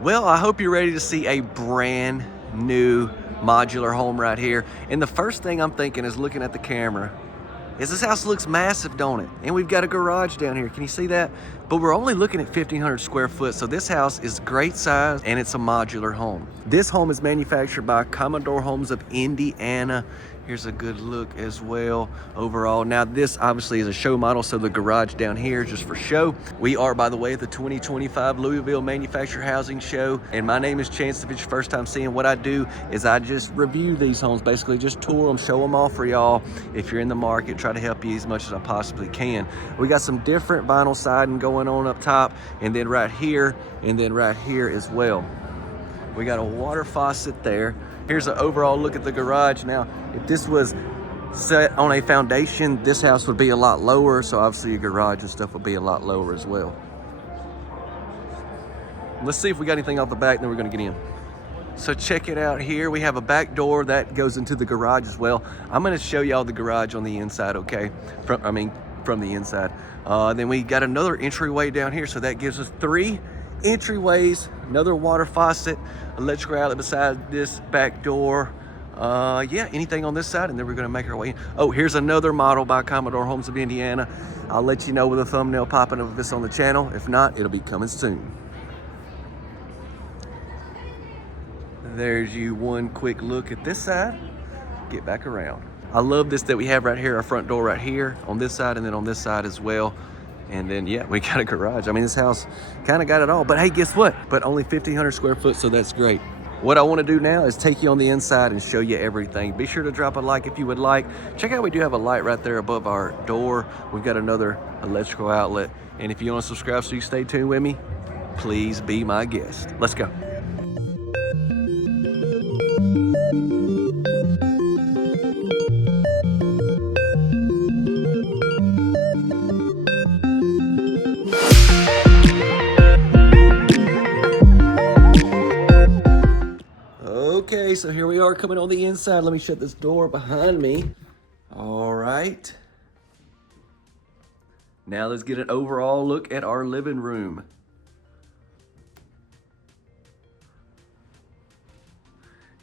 Well, I hope you're ready to see a brand new modular home right here. And the first thing I'm thinking is looking at the camera is this house looks massive, don't it? And we've got a garage down here. Can you see that? But we're only looking at 1,500 square foot. So this house is great size and it's a modular home. This home is manufactured by Commodore Homes of Indiana. Here's a good look as well overall. Now this obviously is a show model, so the garage down here is just for show. We are, by the way, at the 2025 Louisville Manufactured Housing Show, and my name is Chance. If it's your first time seeing, what I do is I just review these homes, basically just tour them, show them off for y'all. If you're in the market, try to help you as much as I possibly can. We got some different vinyl siding going on up top, and then right here, and then right here as well. We got a water faucet there. Here's an overall look at the garage. Now, if this was set on a foundation, this house would be a lot lower, so obviously your garage and stuff would be a lot lower as well. Let's see if we got anything off the back, then we're gonna get in. So check it out here. We have a back door that goes into the garage as well. I'm gonna show y'all the garage on the inside, okay? From the inside. Then we got another entryway down here, so that gives us 3 entryways, another water faucet, electrical outlet beside this back door. Yeah, anything on this side, and then we're gonna make our way in. Oh, here's another model by Commodore Homes of Indiana. I'll let you know with a thumbnail popping of this on the channel. If not, it'll be coming soon. There's you one quick look at this side. Get back around. I love this that we have right here, our front door right here on this side, and then on this side as well. And then, yeah, we got a garage. I mean, this house kind of got it all. But hey, guess what? But only 1,500 square foot, so that's great. What I want to do now is take you on the inside and show you everything. Be sure to drop a like if you would like. Check out, we do have a light right there above our door. We've got another electrical outlet. And if you want to subscribe so you stay tuned with me, please be my guest. Let's go. Okay, so here we are coming on the inside. Let me shut this door behind me. All right. Now let's get an overall look at our living room.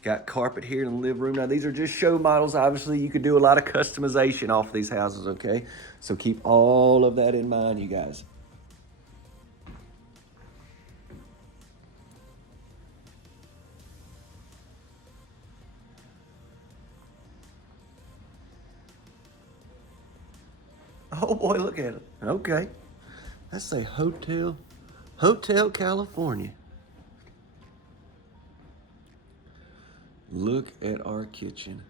Got carpet here in the living room. Now these are just show models. Obviously you could do a lot of customization off these houses, okay? So keep all of that in mind, you guys. Oh boy, look at it. Okay. That's a Hotel California. Look at our kitchen.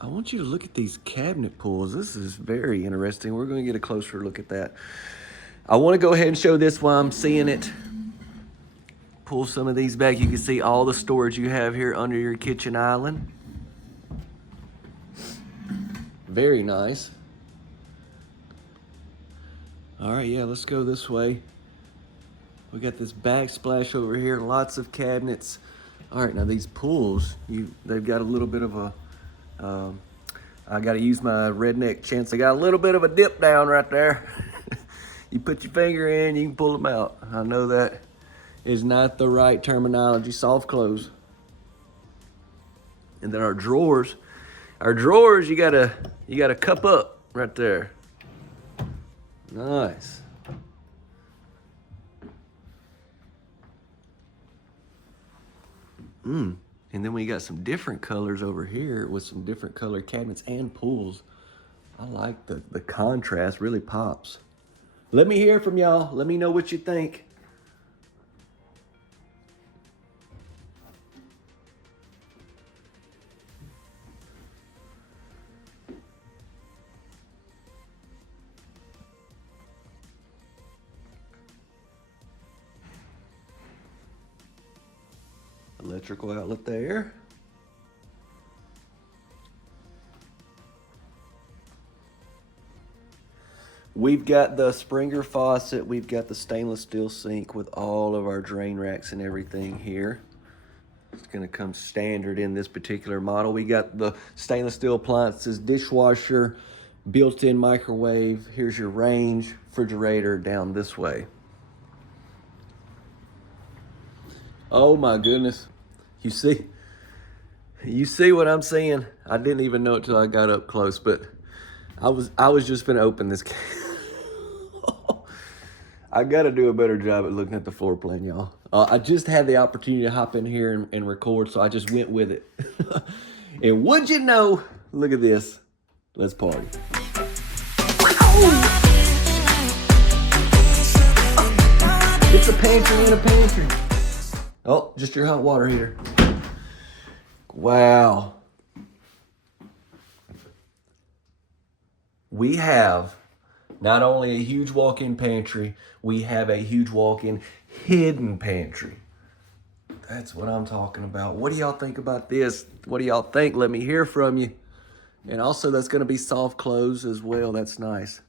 I want you to look at these cabinet pulls. This is very interesting. We're going to get a closer look at that. I want to go ahead and show this while I'm seeing it. Pull some of these back. You can see all the storage you have here under your kitchen island. Very nice. All right, yeah, let's go this way. We got this backsplash over here, lots of cabinets. All right, now these pools, they've got a little bit of a, I gotta use my redneck Chance. They got a little bit of a dip down right there. You put your finger in, you can pull them out. I know that is not the right terminology, soft close. And then our drawers, you gotta cup up right there. Nice. And then we got some different colors over here with some different color cabinets and pools. I like the contrast, really pops. Let me hear from y'all. Let me know what you think. Electrical outlet there. We've got the Springer faucet. We've got the stainless steel sink with all of our drain racks and everything here. It's gonna come standard in this particular model. We got the stainless steel appliances, dishwasher, built-in microwave. Here's your range, refrigerator down this way. Oh my goodness. You see what I'm seeing? I didn't even know it till I got up close, but I was just gonna open this. I gotta do a better job at looking at the floor plan, y'all. I just had the opportunity to hop in here and record, so I just went with it. And would you know, look at this. Let's party. It's a pantry in a pantry. Oh, just your hot water heater. Wow. We have not only a huge walk-in pantry, we have a huge walk-in hidden pantry. That's what I'm talking about. What do y'all think about this? What do y'all think? Let me hear from you. And also, that's going to be soft close as well. That's nice.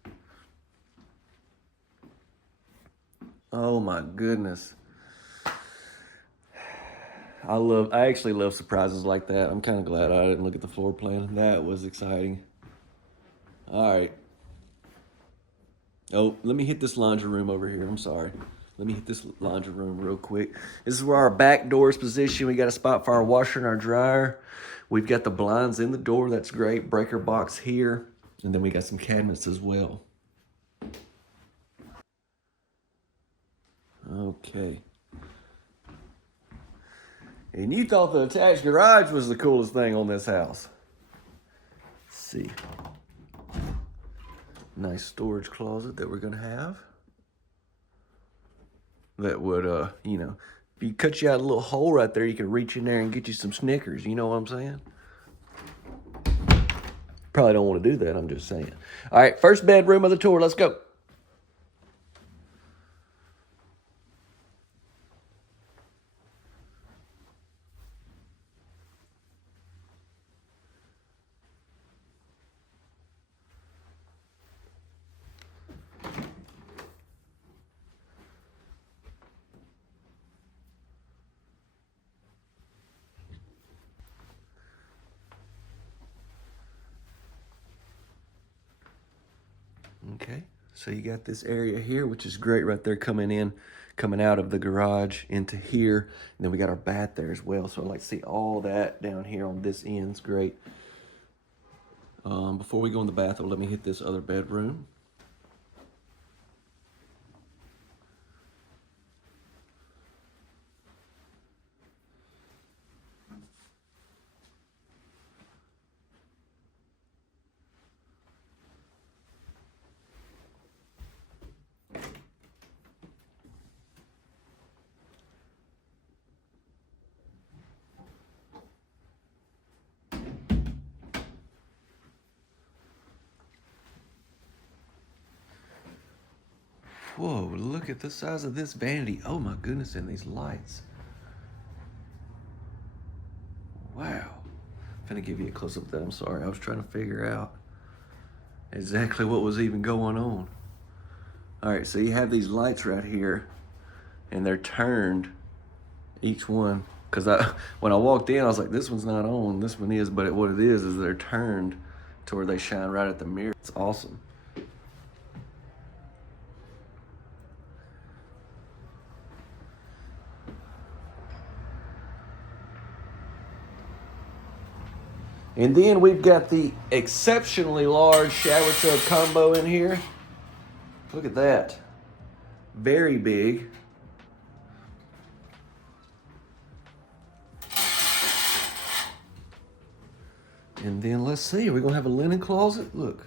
Oh my goodness. I actually love surprises like that. I'm kind of glad I didn't look at the floor plan. That was exciting. All right. Oh, let me hit this laundry room over here. I'm sorry. Let me hit this laundry room real quick. This is where our back door is positioned. We got a spot for our washer and our dryer. We've got the blinds in the door. That's great. Breaker box here. And then we got some cabinets as well. Okay. And you thought the attached garage was the coolest thing on this house. Let's see. Nice storage closet that we're gonna have. That would, you know, if you cut you out a little hole right there, you can reach in there and get you some Snickers. You know what I'm saying? Probably don't want to do that. I'm just saying. All right, first bedroom of the tour. Let's go. Okay, so you got this area here, which is great right there coming out of the garage into here. And then we got our bath there as well. So I like to see all that down here on this end. It's great. Before we go in the bathroom, let me hit this other bedroom. Whoa, look at the size of this vanity. Oh my goodness, and these lights. Wow. I'm gonna give you a close-up of that. I'm sorry, I was trying to figure out exactly what was even going on. All right, so you have these lights right here, and they're turned, each one. Because when I walked in, I was like, this one's not on, this one is, but what it is they're turned to where they shine right at the mirror. It's awesome. And then we've got the exceptionally large shower tub combo in here. Look at that. Very big. And then let's see, we're gonna have a linen closet. Look.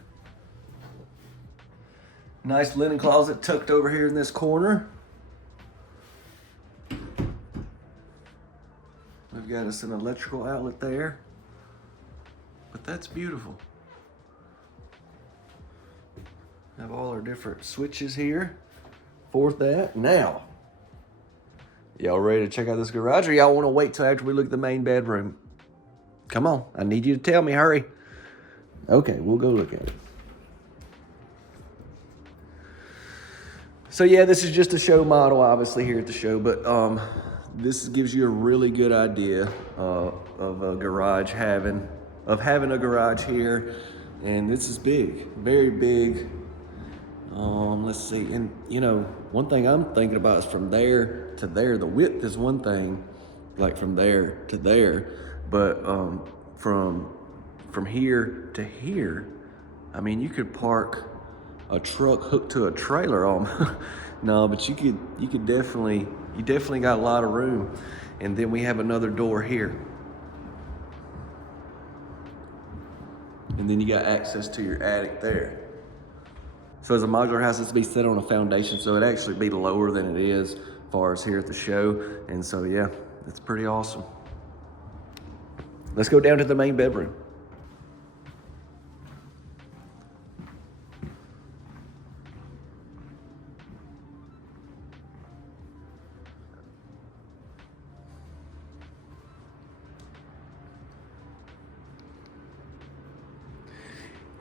Nice linen closet tucked over here in this corner. We've got us an electrical outlet there. But that's beautiful. Have all our different switches here for that. Now, y'all ready to check out this garage, or y'all want to wait till after we look at the main bedroom? Come on, I need you to tell me, hurry. Okay, we'll go look at it. So yeah, this is just a show model, obviously, here at the show, but this gives you a really good idea of a garage having a garage here. And this is big, very big. Let's see, and you know, one thing I'm thinking about is from there to there. The width is one thing, like from there to there, but from here to here, I mean, you could park a truck hooked to a trailer on. No, but you could definitely, you definitely got a lot of room. And then we have another door here. And then you got access to your attic there. So as a modular house, it's to be set on a foundation, so it'd actually be lower than it is as far as here at the show. And so yeah, it's pretty awesome. Let's go down to the main bedroom.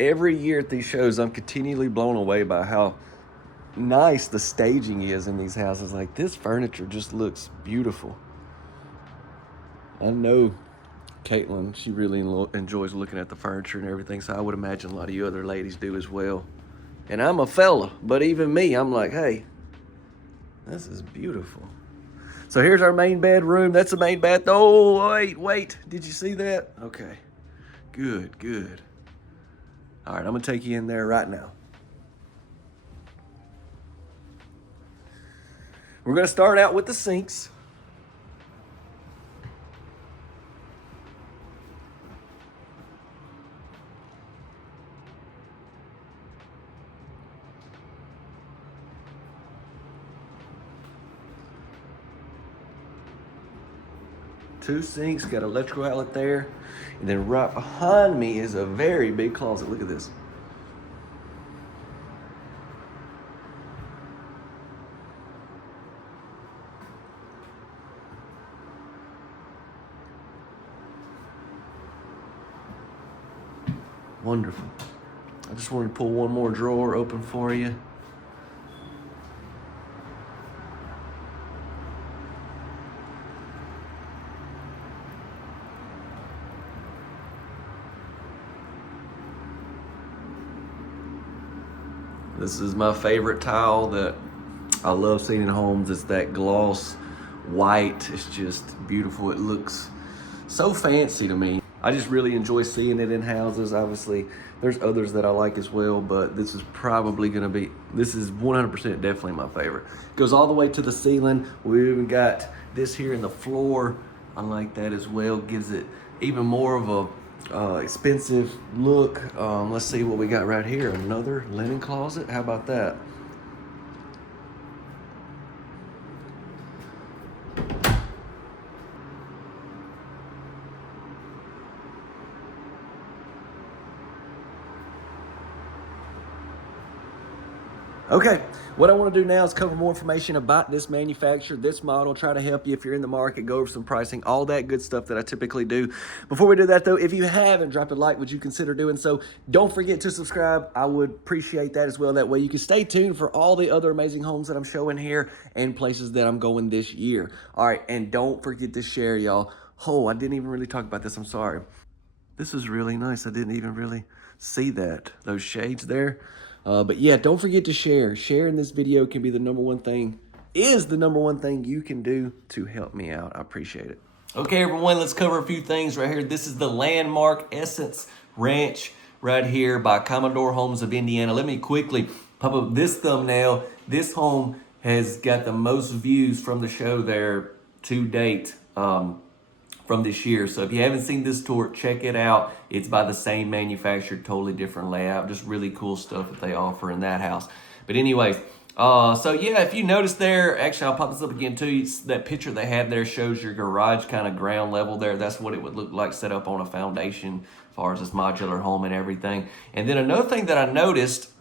Every year at these shows, I'm continually blown away by how nice the staging is in these houses. Like, this furniture just looks beautiful. I know Caitlin, she really enjoys looking at the furniture and everything, so I would imagine a lot of you other ladies do as well. And I'm a fella, but even me, I'm like, hey, this is beautiful. So here's our main bedroom. That's the main bath. Oh, wait, did you see that? Okay, good. All right, I'm gonna take you in there right now. We're gonna start out with the sinks. Two sinks, got electrical outlet there. And then right behind me is a very big closet. Look at this. Wonderful. I just wanted to pull one more drawer open for you. This is my favorite tile that I love seeing in homes. It's that gloss white. It's just beautiful. It looks so fancy to me. I just really enjoy seeing it in houses. Obviously, there's others that I like as well, but this is probably gonna be, this is 100% definitely my favorite. Goes all the way to the ceiling. We even got this here in the floor. I like that as well. Gives it even more of a expensive look. Let's see what we got right here. Another linen closet. How about that? Okay, what I want to do now is cover more information about this manufacturer, this model, try to help you if you're in the market, go over some pricing, all that good stuff that I typically do. Before we do that though, if you haven't dropped a like, would you consider doing so? Don't forget to subscribe. I would appreciate that as well. That way you can stay tuned for all the other amazing homes that I'm showing here and places that I'm going this year. All right, and don't forget to share, y'all. Oh, I didn't even really talk about this. I'm sorry. This is really nice. I didn't even really see that, those shades there. But yeah, don't forget to share. Sharing this video can be the number one thing, is the number one thing you can do to help me out. I appreciate it. Okay, everyone, let's cover a few things right here. This is the Landmark Essence Ranch right here by Commodore Homes of Indiana. Let me quickly pop up this thumbnail. This home has got the most views from the show there to date. From this year. So if you haven't seen this tour, check it out. It's by the same manufacturer, totally different layout, just really cool stuff that they offer in that house. But anyways, so yeah, if you notice there, actually I'll pop this up again too. That picture they have there shows your garage kind of ground level there. That's what it would look like set up on a foundation as far as this modular home and everything. And then another thing that I noticed,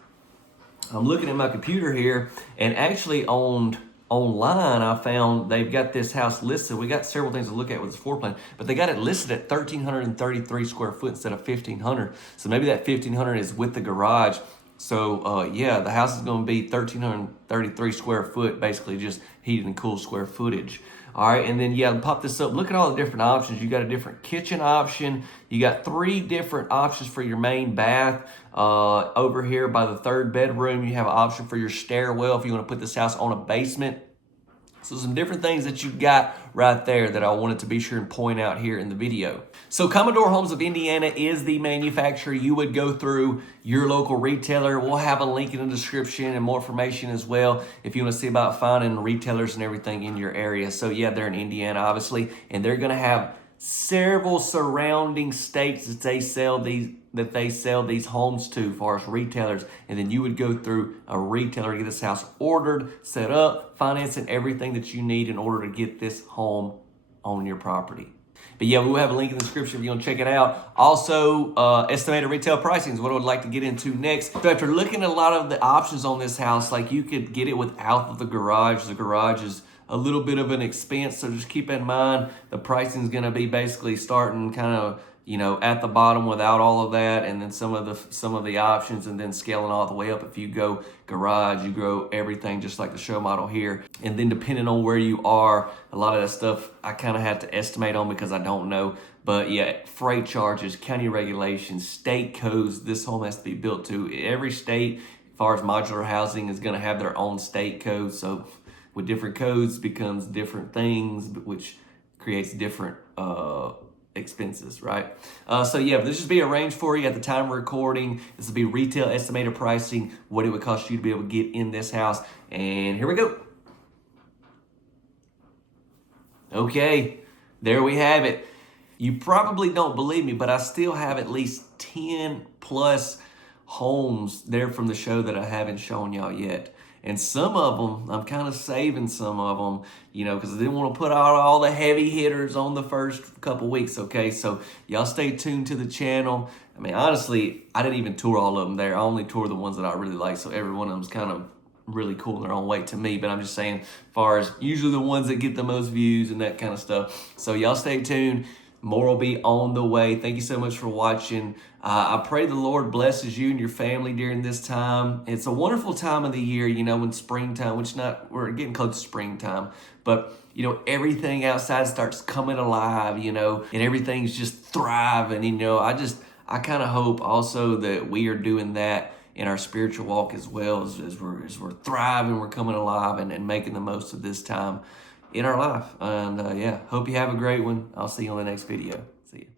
I'm looking at my computer here, and actually online, I found they've got this house listed. We got several things to look at with this floor plan, but they got it listed at 1,333 square foot instead of 1,500. So maybe that 1,500 is with the garage. So yeah, the house is going to be 1,333 square foot, basically just heated and cooled square footage. All right, and then yeah, pop this up. Look at all the different options. You got a different kitchen option. You got 3 different options for your main bath. Over here by the 3rd bedroom, you have an option for your stairwell if you want to put this house on a basement. So some different things that you got right there that I wanted to be sure and point out here in the video. So Commodore Homes of Indiana is the manufacturer. You would go through your local retailer. We'll have a link in the description and more information as well if you want to see about finding retailers and everything in your area. So yeah, they're in Indiana, obviously, and they're going to have several surrounding states that they sell these homes to, as far as retailers, and then you would go through a retailer to get this house ordered, set up, financing, everything that you need in order to get this home on your property. But yeah, we'll have a link in the description if you want to check it out. Also, estimated retail pricing is what I would like to get into next. So after looking at a lot of the options on this house, like you could get it without the garage. The garage is a little bit of an expense, so just keep in mind the pricing is going to be basically starting kind of, you know, at the bottom without all of that, and then some of the options, and then scaling all the way up. If you go garage, you grow everything just like the show model here. And then depending on where you are, a lot of that stuff I kind of have to estimate on because I don't know. But yeah, freight charges, county regulations, state codes, this home has to be built to. Every state, as far as modular housing, is going to have their own state code. So with different codes becomes different things, which creates different expenses, right? So yeah, this should be a range for you at the time of recording. This will be retail estimated pricing, what it would cost you to be able to get in this house. And here we go. Okay, there we have it. You probably don't believe me, but I still have at least 10 plus homes there from the show that I haven't shown y'all yet. And some of them, I'm kind of saving some of them, you know, because I didn't want to put out all the heavy hitters on the first couple weeks, okay? So y'all stay tuned to the channel. I mean, honestly, I didn't even tour all of them there. I only toured the ones that I really like, so every one of them's kind of really cool in their own way to me. But I'm just saying, as far as usually the ones that get the most views and that kind of stuff. So y'all stay tuned. More will be on the way. Thank you so much for watching. I pray the Lord blesses you and your family during this time. It's a wonderful time of the year, you know, in springtime, we're getting close to springtime, but you know, everything outside starts coming alive, you know, and everything's just thriving, you know. I kind of hope also that we are doing that in our spiritual walk as well, as we're thriving, we're coming alive and making the most of this time in our life. And yeah, hope you have a great one. I'll see you on the next video. See you.